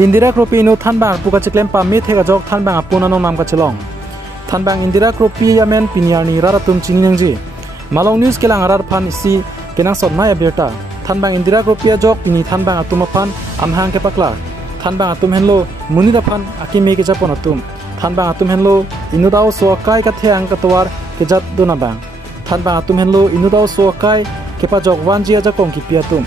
Indira Kropi inu thanbang puka chiklem pamit hega jok thanbang apuna nong nam ka chelong. Thanbang Indira Kropi yamen pinyarni raratum chingningji. Malong news kelang arar phan isi kenang sotna ya berta. Thanbang Indira Kropi jok pini thanbang atum phan amhang ke pakla. Thanbang atum henlo munida phan akime ke japon atum. Thanbang atum henlo inudao so kai ka theang ka tawar ke jat dona bang. Thanbang atum henlo inudao so kai ke pa jok wanji aja kong ki piatum.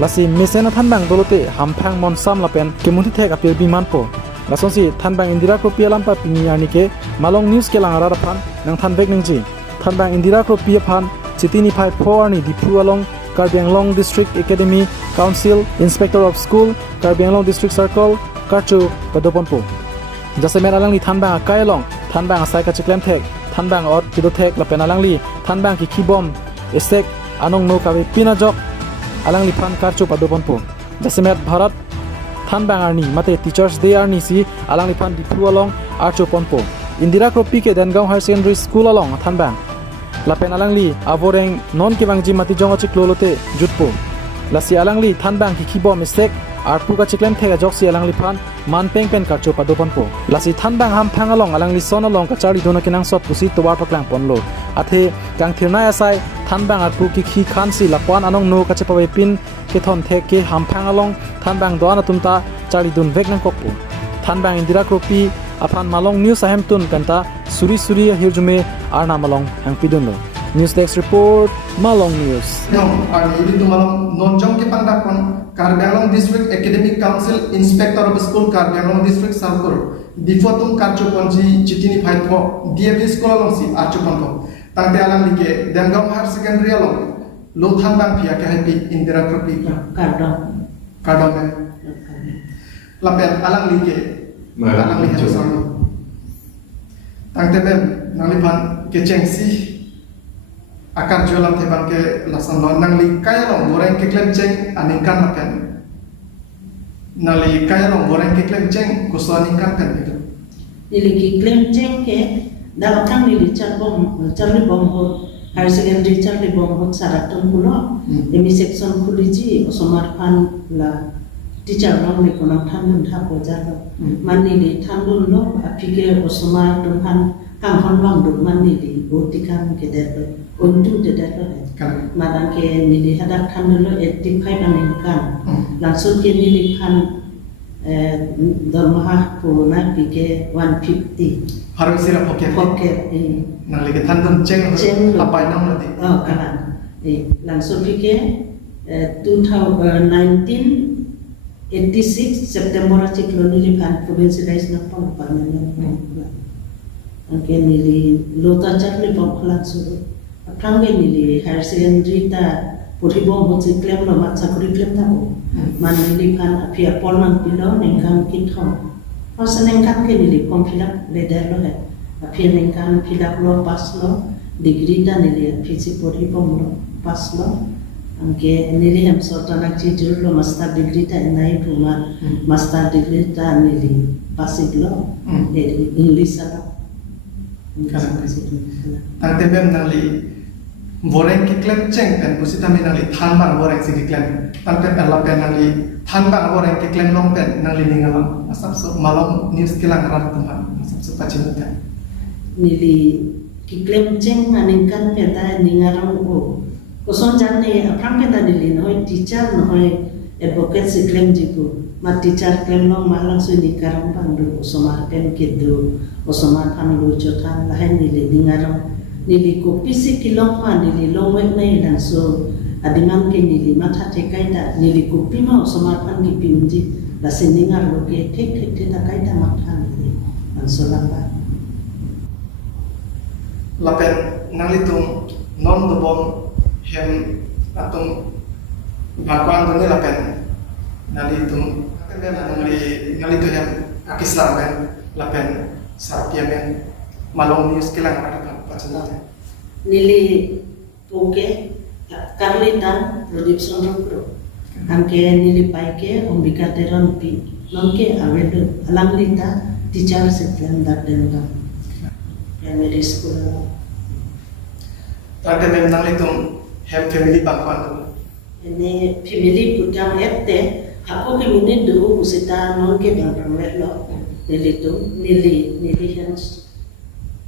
Lasi mesena thanbang dolote hamphang mon sam lapen kemunti thek apir biman po lasonsi thanbang Indira Kropi lampa pinyani ke malong news ke lang arar phan nang thanbek ningji thanbang Indira Kropi phan chitini phai phor ni dipu along Karbi Anglong District Academy Council Inspector of School Karbi Anglong District Circle Karchu padopon po jase mer alang li thanbang akai long thanbang asai ka chiklem thek thanbang ot kido thek lapen alang li thanbang ki khibom esek anong no kabe pina jok alang liphan karchu padopon po jasemet bharat thanbang arni mate teachers day arni si alang liphan dipu along archu ponpo Indira Kropi ke Dengaon Higher Secondary School along thanbang lapen alang li avoreng non ke bangji mati jonga chiklolote jutpo lasi alang li thanbang ki khibom esek arpu ka chiklem thega joksi alang liphan manpeng pen karchu padopon po lasi thanbang ham phang along alang li son along ka chari dona kenang sot pusi towar paklang ponlo athe kang thirna asai thanbang arpu ki khi khansi lapwan anong no ka chepawe pin ke thon the ke ham phang along thanbang doana tumta chari dun vek nang kokpu thanbang Indira Kropi aphan malong news ahem tun kanta suri hirjume arna malong hang pidun lo news desk report malong news ini tu malong nonjong ke pandakon Karbi Anglong District Academic Council Inspector of School Karbi Anglong District Circle difotum karchu ponji chitini phaitho DAV school along si archu ponpo tangte alang like Dengaon Higher Secondary along lo thanbang phia ke happy Indira Kropi kardon lapen alang like alang like solo tangte ben nalipan ke chengsi akar jualan teban ke lasan nang li kaya long goreng ke klem ceng aningkan makan nali kaya long goreng ke klem ceng kuso aningkan kan itu nili ki klem ceng ke dalam kang nili charli bom ho higher secondary charli bom ho saraton kulo emi section kuliji osomar pan la teacher long ni konang thandun tha ko jalo man nili thandun lo apike osomar ton han kang hon wang duk man nili otikam ke der untuk tidak ada, madang ke nili hadak kan dulu 85 aningkan, langsung ke nili kan dormah puna pike 150. Harus sirap poket. Nang lagi tandun ceng apa yang nanti? Oh kanan, langsung pike 1986 September ciklon nili kan provinsi dais napang panen. Angke nili lota charli pang langsung. Kami nili higher secondary ta puribom hotsi klem lo mat sakuri klem ta ko man nili kan apia polnang pilo nengkam kithom pas nengkam ke nili form fill up leder lo hai apia nengkam fill up lo pas lo degree ta nili apisi puribom lo pas lo angke nili hem sota nak chijur lo master degree ta nai puma master degree ta nili pasig lo English ala tangte bem nali goreng ke klem ceng pen pusita mi nali thanbang goreng si klem tangte pen pen nali thanbang goreng ke klem long pen nali ningalang asap so malong news kilang rat tempat asap so pacimutan nili ki klem ceng aningkan peta ningarang ko koson janne aprang peta nili noi teacher noi advocate si klem jiku ma teacher klem long malang su ni karang bang do somar pen kidu osomar kan lu jotan lahen nili ningarang nili ko pisi kilong ma nili longwek na ilang so adiman ke nili mata tekai da nili ko pima osomar kan ki pinji la seningar lo ke tek te da kai da mata nili ang so lamba lapen nalitung non do bom hem atung bakwan do ni lapen nalitung nalitung hem akislam ben lapen sapia ben malong news kilang ada nili poke Carlita production pro angke nili paike ombika teron pi nonke awedo alanglita teacher sekian dardenga primary school tante memang itu have family bangkuan ini family putang ette Ako ke minit do usita non ke bang ramelo nili tu nili hands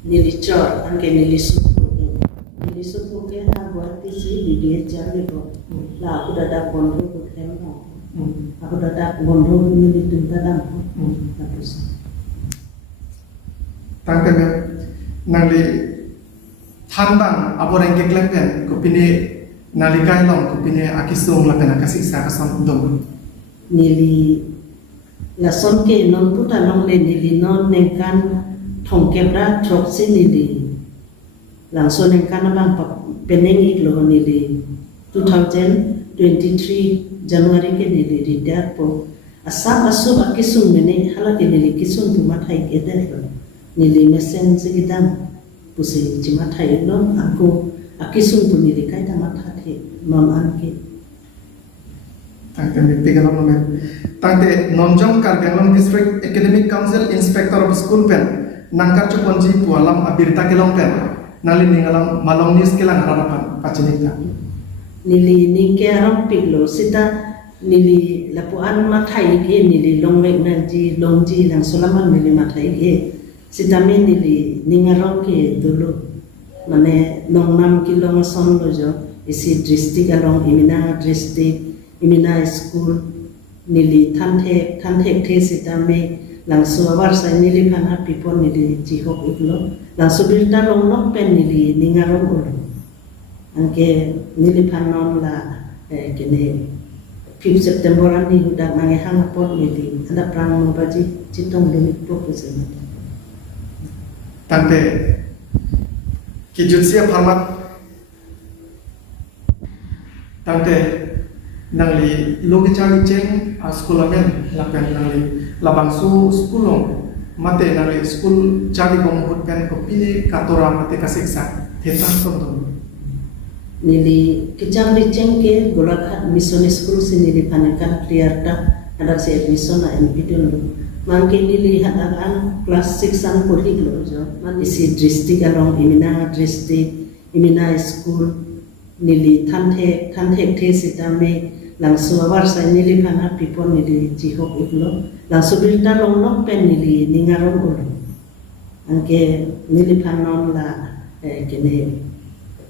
nili chor angke nili supu ke agwa tisi di dia cari ko la aku dadak bondo ko tempo aku dadak bondo nili tu dadak terus tangke nali thanbang aboreng ke klempen ko pini nali kailong ko pini akisung la pena kasih sa kasam dong nili la son ke non puta long le nili non nengkan thong kebra trok si nili langsung nengkan bang peneng iklo nili 2023 Januari ke nili retire po asap asu akisung mene hala ke nili kisung tumathai ke der nili mesen sigidam pusi cimathai lo aku akisung tu nili kai tamatha non anke tangte mitigalam namen tangte nonjong Karbianglong District Academic Council Inspector of School pen nangkar chuponji pualam abirta kelong pen nali ningalam malong nis kelang harapan pacinika nili ningke arang piglo sita nili lapuan mathai ke nili longwe nanji longji lang sulaman nili mathai ke sita me nili ningarong ke dulu mane nongnam kilong son lojo isi district along imina school nili thanthek the sita me langsu awar sai nili phana people nili jihok iklo langsu birta longnok pen nili ningarong ul angke nili phanon la kene 5 September ani hudak nange hangapot nili ada prang mobaji citong limit proposal tangte kijutsia pharmat tangte nangli logi chali cheng skulamen lapen nangli labangsu skulong mate nangli skul chali gomhut pen ko pile katora mate kasiksa thetan tondom nili kicamri cengke golakhat mission school sinili panekan clearta ada se admission na enpidun mangke nili hadakan class 6 an poli glo jo man isi district along imina school nili thanthek the sitame langsu awar sai nili phana people nili jihok iklo langsu birta longnok pen nili ningarong ul angke nili phanon la kene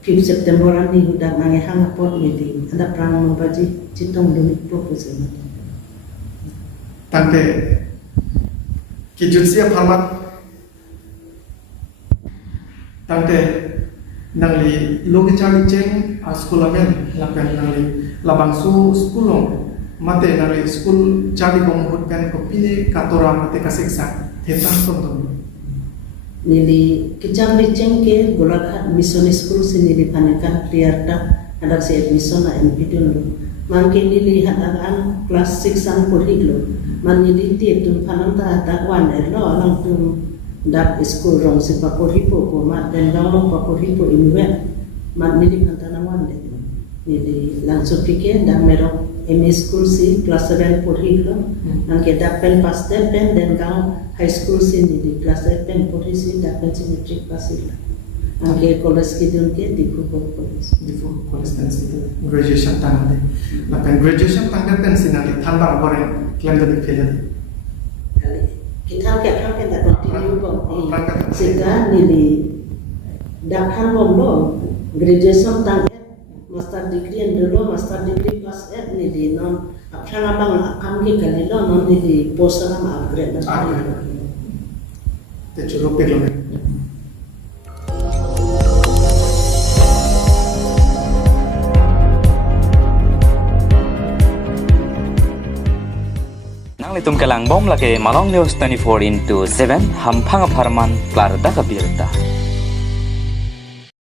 5 September ani hudak nange hangapot nili ada prang mobaji citong limit proposal tangte kijutsia pharmat tangte nangli logi chali cheng skulamen lapen nangli labangsu skulong mate nangli skul chali gomhut pen ko pile katora mate kasiksa thetan tondom nili kicamri cengke golakhat mission school sinili panekan clearta ada se admission na enpidun mangke nili hadakan class 6 an poli glo man nili tie tum phananta ta wan erlo lang tum dak school rong se paporipo ko ma den long paporipo inwe man nili phantana wan de nili langsung pike dak merok MA school si class 7 poli glo angke dak pen pas pen den gang high school si nili class 7 poli si dak pen si matric pas si angke college kidun ke difuko college graduation tangade lapen graduation tangde pen sinali thanbang boreng klemdani phejadi kita ke kan kita continue kok sehingga nili dakhan bombo graduation tang master degree dulu master degree plus nili non apsang abang akam ke kalilo non nili post na upgrade na te chulo peglo Litum kelang bom lagi Malong News 24/7 hampang aparman klar da kabirta.